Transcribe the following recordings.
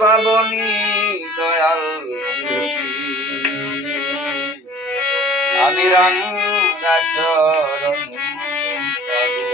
পাবনি দয়াল আমি রাঙ্গা চরণ পাবো।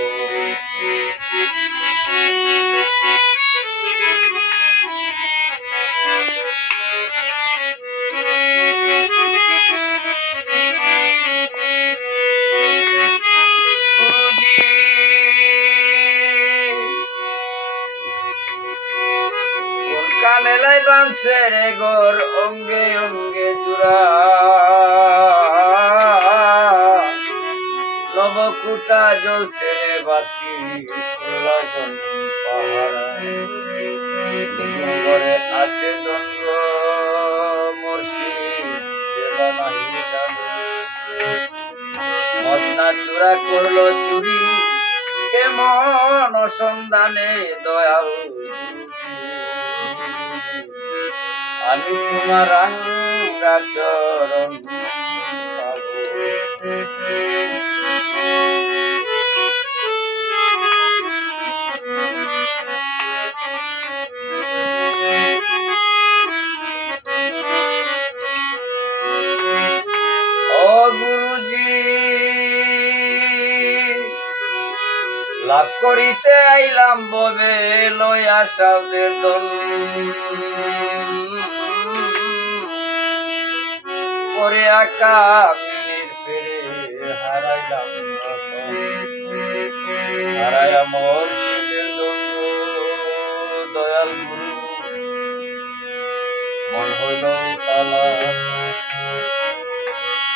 মেলাই বাঁধছে রে গোর অঙ্গে অঙ্গে জুড়া লবকুটা জ্বলছে রে বাতি 16 জন পাহাড়ে আছে দ্বন্দ্ব মুর্শিদ দেবা নাহি মদনা চূড়া করলো চুরি কেমন সন্ধানে দয়াল আমি তোমার রাঙ্গা চরণ পাবো। ও গুরুজি লাভ করিতে আইলাম ববে লয়া সাউদের দল পরে আকা মিনির ফেরে হারাইলাম হারায়া মুর্শিদের দ্বন্দ্ব দয়াল গুরু মন হইল তালা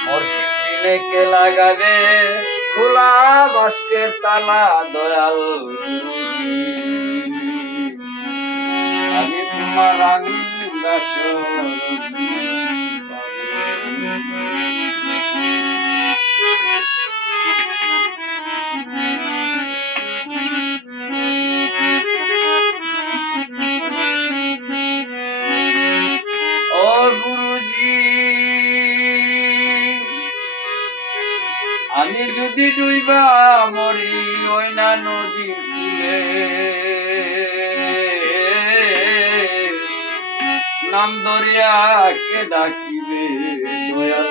মুর্শিদ বিনে কে লাগাবে খোলা বাস্কের তালা দয়াল আমি তোমার রাঙ্গা চরণ ও গুরুজি আমি যদি ডুইবা মরি ওই না নদী কূলে নাম দরিয়া কে ডাকিবে দয়াল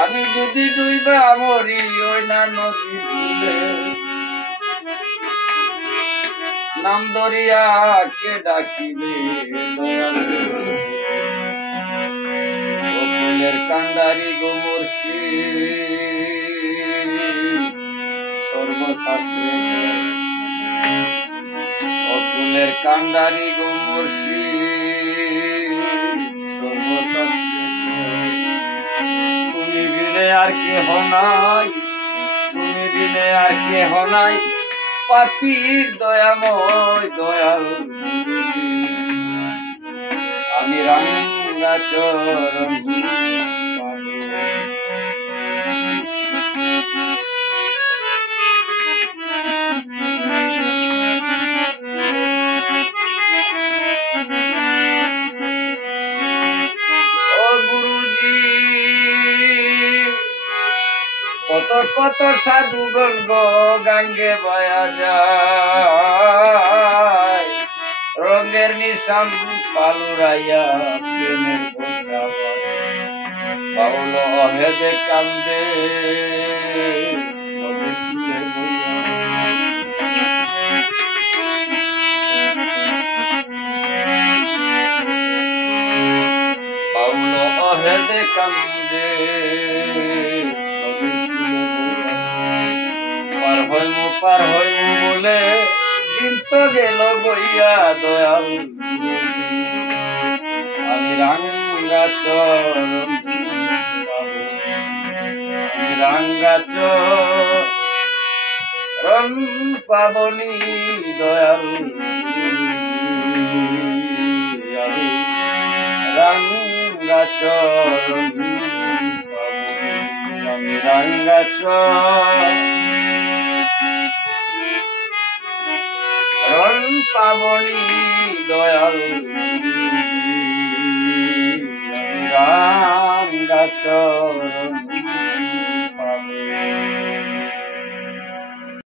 আমি যদি ডুইবা মরি ওই না নদী কূলে নাম দরিয়া কে ডাকিবে ফুলের কান্ডারি গো মুর্শিদ সর্বশাস্ত্রে ফুলের কান্ডারি গো মুর্শিদ সর্বশাস্ত্রে তুমি বিনে আর কেহ নাই তুমি বিনে আর কেহ নাই পাপির দয়াময় দয়াল আমি রাঙ্গা চরণ কত কত সাধুগণ গো গাঙ্গে বয়া যায় রঙের নিশান পালুরাইয়া প্রেমের বোঝা বাউল অহেদে কান্দে বাউল অহেদে কান্দে পার হইমু বলে দিন তো গেল বইয়া দয়াল আমি রাঙ্গা চরণ আমি রাঙ্গা চরণ পাবনি দয়াল আমি রাঙ্গা চরণ আমি রাঙ্গা চরণ রণ পাবনি দয়াল রাঙ্গা চরণ